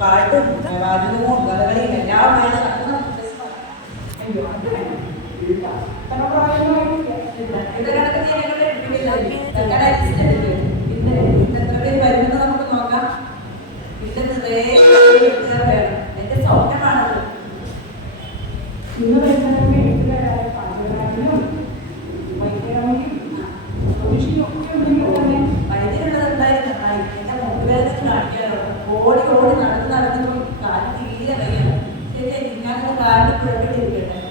പാട്ടും വാചകവും കഥകളിയും എല്ലാം വേണം ഇതൊക്കെ ഞങ്ങളുടെ വീട്ടിൽ പ്രാർത്ഥനകൾ ചെയ്തിട്ടുണ്ട്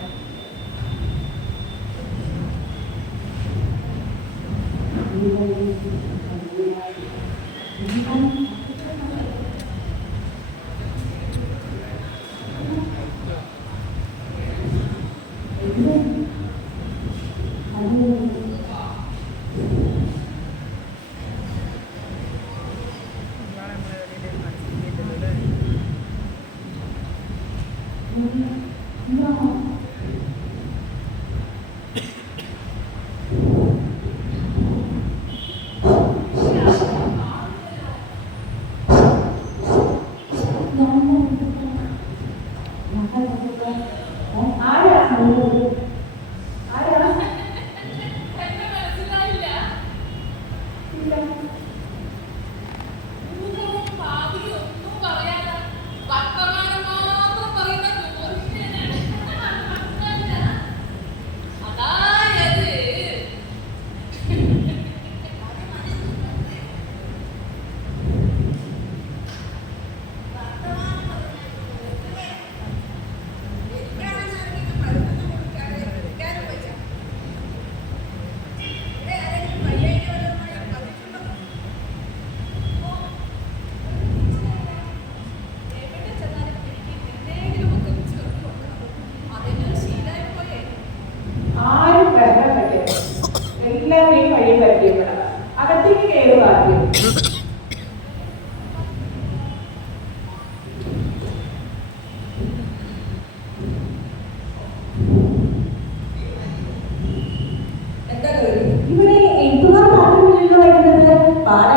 para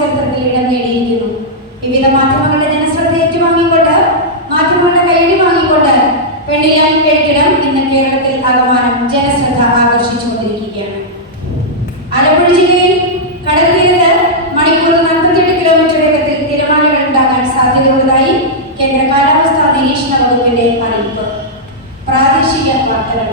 ചരിത്രത്തിൽ ഇടം നേടിയിരിക്കുന്നു. വിവിധ മാധ്യമങ്ങളുടെ ജനശ്രദ്ധ ഏറ്റുവാങ്ങിക്കൊണ്ട് മാധ്യമങ്ങളുടെ കൈയടി വാങ്ങിക്കൊണ്ട് പെണ്ണിലായി കേൾക്കിടം ഇന്ന് കേരളത്തിൽ ആകമാനം ജനശ്രദ്ധ ആകർഷിച്ചുകൊണ്ടിരിക്കുകയാണ്. ആലപ്പുഴ ജില്ലയിൽ കടൽ തീരത്ത് മണിക്കൂർ നാൽപ്പത്തിയെട്ട് കിലോമീറ്റർ വേഗത്തിൽ തിരമാലകൾ ഉണ്ടാകാൻ സാധ്യതയുള്ളതായി കേന്ദ്ര കാലാവസ്ഥാ നിരീക്ഷണ വകുപ്പിന്റെ അറിയിപ്പ്. പ്രാദേശിക വാർത്തകൾ.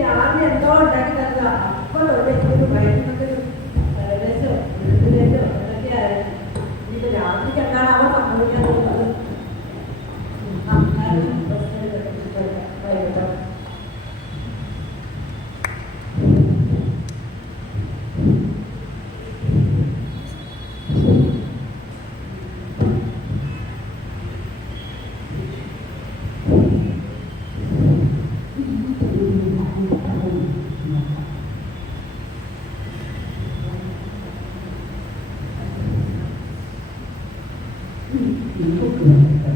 രാവിലെ എന്തോ ഉണ്ടാക്കി തന്നതാ. അപ്പൊ തൊട്ട് എനിക്ക്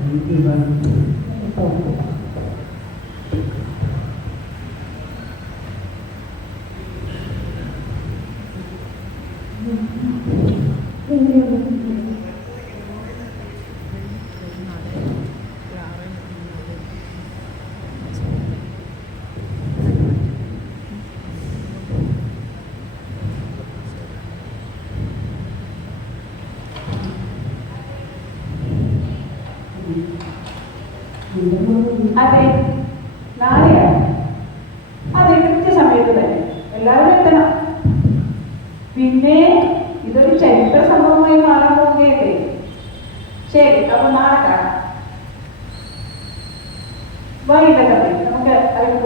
Hindi ba? Ito po. അതെ. നാളെയാണ്. അതെ കൃത്യസമയത്ത് തന്നെ. എല്ലാവരും എത്തണം. പിന്നെ ഇതൊരു ചരിത്ര സംഭവമായി മാറാൻ പോവുകയല്ലേ ശരി അപ്പൊ നാളെ കാണാം. വൈകിട്ടൊക്കെ നമുക്ക് അതിന്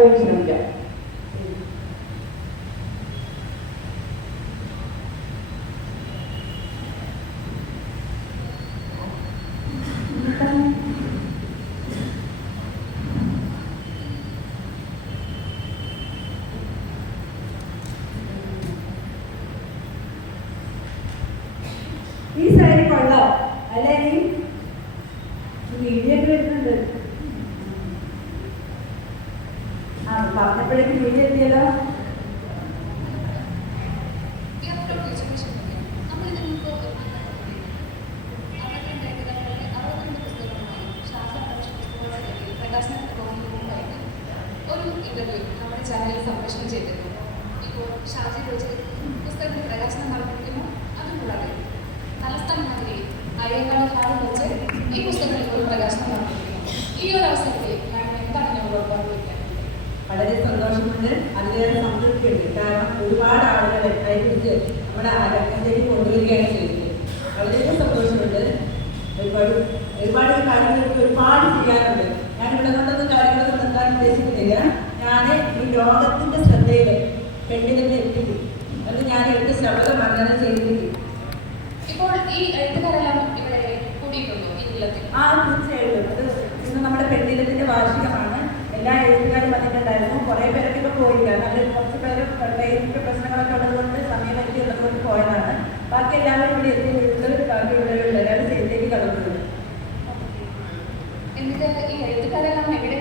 അയ്യങ്കാട് വെച്ച് ഈ പ്രകാശനം നടത്തിയിരിക്കുന്നു ഈ ഒരു അവസരത്തിൽ മാഡം എന്താണ് ഞങ്ങളോട് വളരെ സന്തോഷമുണ്ട്. അതിലേറെ സംതൃപ്തിയുണ്ട്. കാരണം ഒരുപാട് ആളുകളെ അതിനെക്കുറിച്ച് നമ്മുടെ അരക്കഞ്ചേരി കൊണ്ടുവരികയാണ് ചെയ്തത്. വളരെ സന്തോഷമുണ്ട്. ഒരുപാട് ഒരുപാട് കാര്യങ്ങൾക്ക് ഒരുപാട് ചെയ്യാനുണ്ട്. ഞാൻ ഇവിടെ കൊണ്ടൊന്നും കാര്യങ്ങൾ നിർത്താൻ ഉദ്ദേശിക്കുന്നില്ല. ഞാൻ ഈ ലോകത്തിന്റെ ശ്രദ്ധയിൽ പെണ്ണിനെ എത്തിക്കും. അത് ഞാൻ എടുത്ത് ശബ്ദം അങ്ങനെ ചെയ്തിരിക്കും. ഇപ്പോൾ ഈ എഴുത്തുകാരെല്ലാം ഇവിടെ കൂടിയിട്ടുണ്ടോ ഈ നിലത്തിൽ ആ തീർച്ചയായിട്ടും അത് ഇന്ന് നമ്മുടെ പെണ്ണിലത്തിന്റെ വാർഷികമാണ് എല്ലാ എഴുത്തുകാരും വന്നിട്ടുണ്ടായിരുന്നു കുറേ പേരൊക്കെ ഇപ്പോൾ പോയില്ല. നല്ല കുറച്ച് പേര് ഡയറ്റിന്റെ പ്രശ്നങ്ങളൊക്കെ ഉള്ളതുകൊണ്ട് സമയം സമയപരിധി ഉള്ളതുകൊണ്ട് പോയതാണ്. ബാക്കി എല്ലാവരും ഇവിടെ എത്തിയിട്ടുണ്ട് ബാക്കി ഇവിടെ എല്ലാവരും സ്റ്റേജിലേക്ക് കടന്നത്. എന്നിട്ട് ഈ എഴുത്തുകാരെല്ലാം എവിടെ?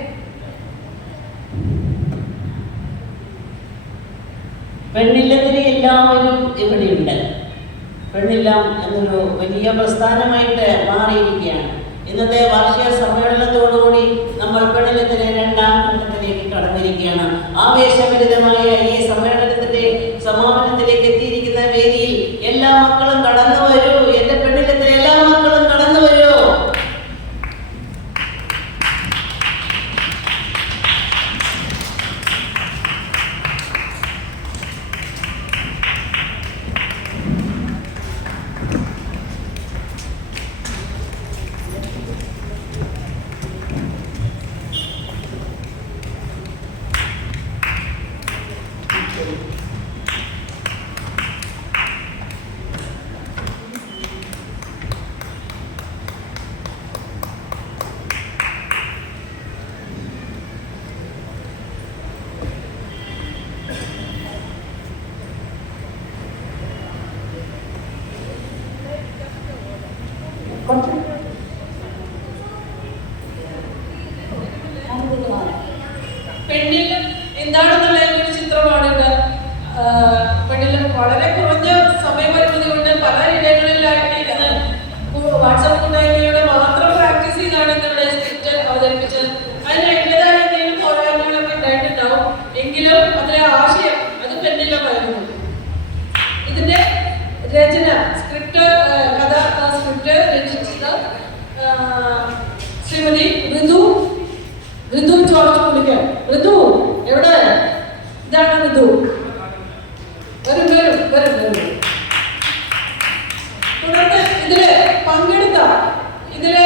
പെണ്ണില്ലത്തിന് എല്ലാവരും ഇവിടെയുണ്ട്. പെണ്ണില്ലം എന്നൊരു വലിയ പ്രസ്ഥാനമായിട്ട് മാറിയിരിക്കുകയാണ്. ഇന്നത്തെ വാർഷിക സമ്മേളനത്തോടുകൂടി നമ്മൾ പെണ്ണില്ലത്തിന് രണ്ടാം ഘട്ടത്തിലേക്ക് കടന്നിരിക്കുകയാണ്. ആവേശഭരിതമായ ഈ സമ്മേളനത്തിന്റെ എന്താണെന്നുള്ള പങ്കെടുത്ത ഇതിലെ